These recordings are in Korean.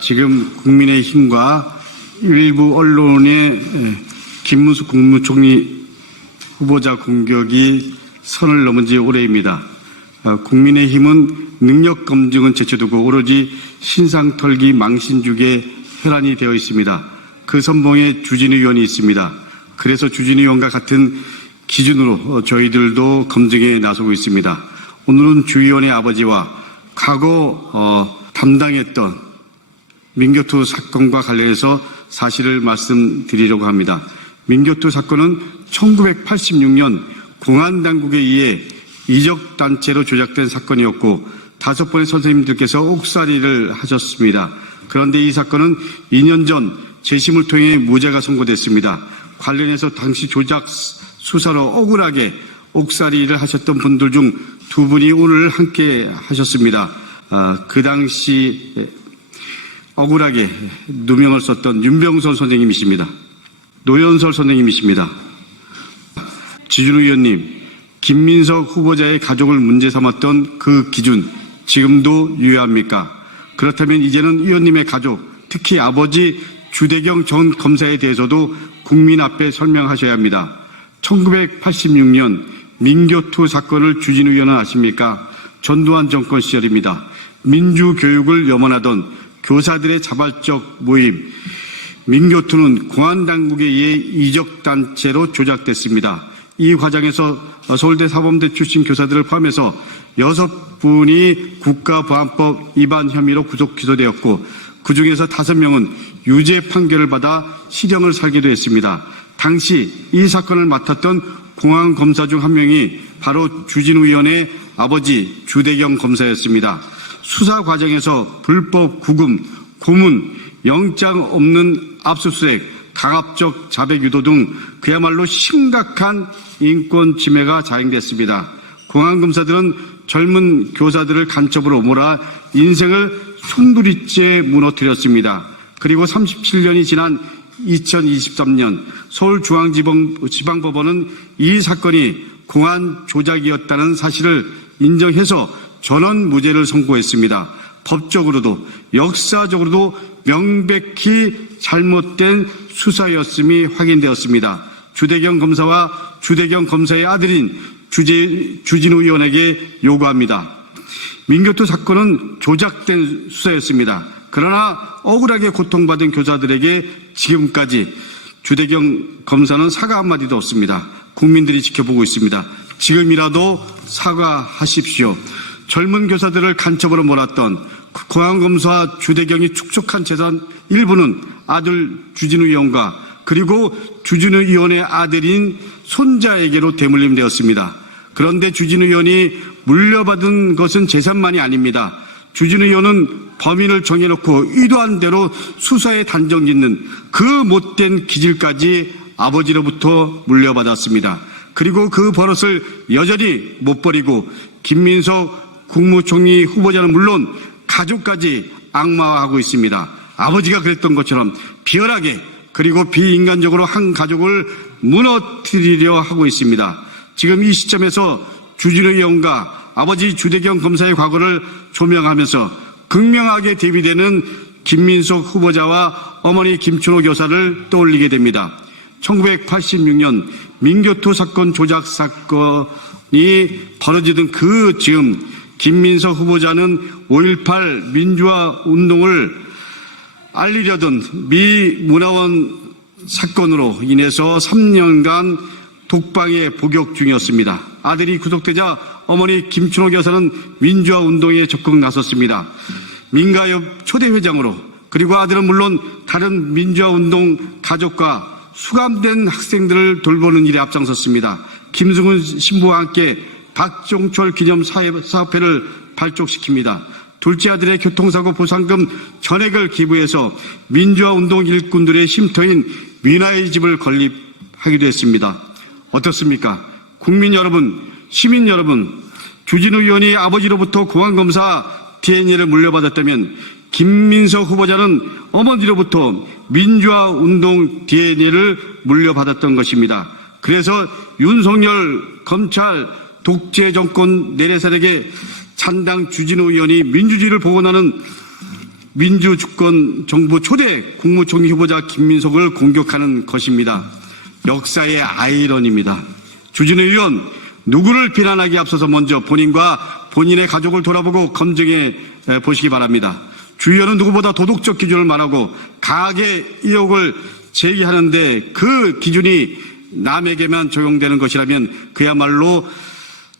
지금 국민의힘과 일부 언론의 김문수 국무총리 후보자 공격이 선을 넘은 지 오래입니다. 국민의힘은 능력 검증은 제쳐두고 오로지 신상 털기 망신주기에 혈안이 되어 있습니다. 그 선봉에 주진우 의원이 있습니다. 그래서 주진우 의원과 같은 기준으로 저희들도 검증에 나서고 있습니다. 오늘은 주 의원의 아버지와 과거 담당했던 민교투 사건과 관련해서 사실을 말씀드리려고 합니다. 민교투 사건은 1986년 공안당국에 의해 이적단체로 조작된 사건이었고 5번의 선생님들께서 옥살이를 하셨습니다. 그런데 이 사건은 2년 전 재심을 통해 무죄가 선고됐습니다. 관련해서 당시 조작 수사로 억울하게 옥살이를 하셨던 분들 중 2분이 오늘 함께 하셨습니다. 그 당시 억울하게 누명을 썼던 윤병선 선생님이십니다. 노현설 선생님이십니다. 지준우 의원님, 김민석 후보자의 가족을 문제 삼았던 그 기준 지금도 유효합니까? 그렇다면 이제는 의원님의 가족, 특히 아버지 주대경 전 검사에 대해서도 국민 앞에 설명하셔야 합니다. 1986년 민교투 사건을 주진우 의원은 아십니까? 전두환 정권 시절입니다. 민주교육을 염원하던 교사들의 자발적 모임, 민교투는 공안당국에 의해 이적단체로 조작됐습니다. 이 과정에서 서울대 사범대 출신 교사들을 포함해서 6분이 국가보안법 위반 혐의로 구속 기소되었고 그중에서 5명은 유죄 판결을 받아 실형을 살기도 했습니다. 당시 이 사건을 맡았던 공안검사 중 한 명이 바로 주진우 의원의 아버지 주대경 검사였습니다. 수사 과정에서 불법 구금, 고문, 영장 없는 압수수색, 강압적 자백 유도 등 그야말로 심각한 인권 침해가 자행됐습니다. 공안검사들은 젊은 교사들을 간첩으로 몰아 인생을 송두리째 무너뜨렸습니다. 그리고 37년이 지난 2023년 서울중앙지방법원은 이 사건이 공안 조작이었다는 사실을 인정해서 전원 무죄를 선고했습니다. 법적으로도 역사적으로도 명백히 잘못된 수사였음이 확인되었습니다. 주대경 검사와 주대경 검사의 아들인 주진우 의원에게 요구합니다. 민교투 사건은 조작된 수사였습니다. 그러나 억울하게 고통받은 교사들에게 지금까지 주대경 검사는 사과 한마디도 없습니다. 국민들이 지켜보고 있습니다. 지금이라도 사과하십시오. 젊은 교사들을 간첩으로 몰았던 공안검사 주대경이 축적한 재산 일부는 아들 주진우 의원과 그리고 주진우 의원의 아들인 손자에게로 대물림되었습니다. 그런데 주진우 의원이 물려받은 것은 재산만이 아닙니다. 주진우 의원은 범인을 정해놓고 의도한 대로 수사에 단정 짓는 그 못된 기질까지 아버지로부터 물려받았습니다. 그리고 그 버릇을 여전히 못 버리고 김민석 국무총리 후보자는 물론 가족까지 악마화하고 있습니다. 아버지가 그랬던 것처럼 비열하게 그리고 비인간적으로 한 가족을 무너뜨리려 하고 있습니다. 지금 이 시점에서 주진우 의원과 아버지 주대경 검사의 과거를 조명하면서 극명하게 대비되는 김민석 후보자와 어머니 김춘호 교사를 떠올리게 됩니다. 1986년 민교투 사건 조작 사건이 벌어지던 그 즈음 김민석 후보자는 5.18 민주화 운동을 알리려던 미 문화원 사건으로 인해서 3년간 독방에 복역 중이었습니다. 아들이 구속되자 어머니 김춘호 교사는 민주화 운동에 적극 나섰습니다. 민가협 초대 회장으로 그리고 아들은 물론 다른 민주화 운동 가족과 수감된 학생들을 돌보는 일에 앞장섰습니다. 김승훈 신부와 함께 박종철 기념 사업회를 발족시킵니다. 둘째 아들의 교통사고 보상금 전액을 기부해서 민주화 운동 일꾼들의 쉼터인 민화의 집을 건립하기도 했습니다. 어떻습니까? 국민 여러분, 시민 여러분, 주진우 의원이 아버지로부터 공안검사 DNA를 물려받았다면 김민석 후보자는 어머니로부터 민주화 운동 DNA를 물려받았던 것입니다. 그래서 윤석열 검찰 독재 정권 내래세력의 찬당 주진우 의원이 민주주의를 복원하는 민주주권 정부 초대 국무총리 후보자 김민석을 공격하는 것입니다. 역사의 아이러니입니다. 주진우 의원, 누구를 비난하기 앞서서 먼저 본인과 본인의 가족을 돌아보고 검증해 보시기 바랍니다. 주 의원은 누구보다 도덕적 기준을 말하고 강하게 의혹을 제기하는데 그 기준이 남에게만 적용되는 것이라면 그야말로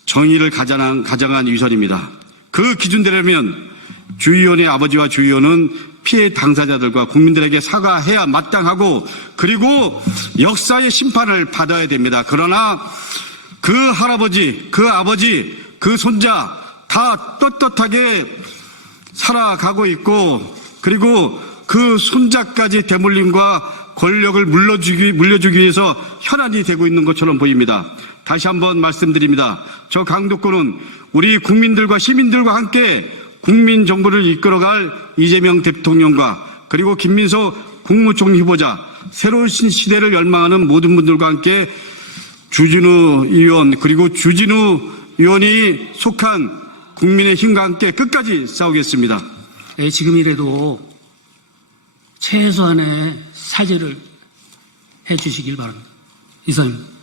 정의를 가장한 위선입니다. 그 기준대로면 주 의원의 아버지와 주 의원은 피해 당사자들과 국민들에게 사과해야 마땅하고 그리고 역사의 심판을 받아야 됩니다. 그러나 그 할아버지, 그 아버지, 그 손자 다 떳떳하게 살아가고 있고 그리고 그 손자까지 대물림과 권력을 물려주기 위해서 현안이 되고 있는 것처럼 보입니다. 다시 한번 말씀드립니다. 저 강도권은 우리 국민들과 시민들과 함께 국민정부를 이끌어갈 이재명 대통령과 그리고 김민석 국무총리 후보자 새로운 시대를 열망하는 모든 분들과 함께 주진우 의원 그리고 주진우 의원이 속한 국민의힘과 함께 끝까지 싸우겠습니다. 네, 지금이라도 최소한의 사죄를 해 주시길 바랍니다. 이상입니다.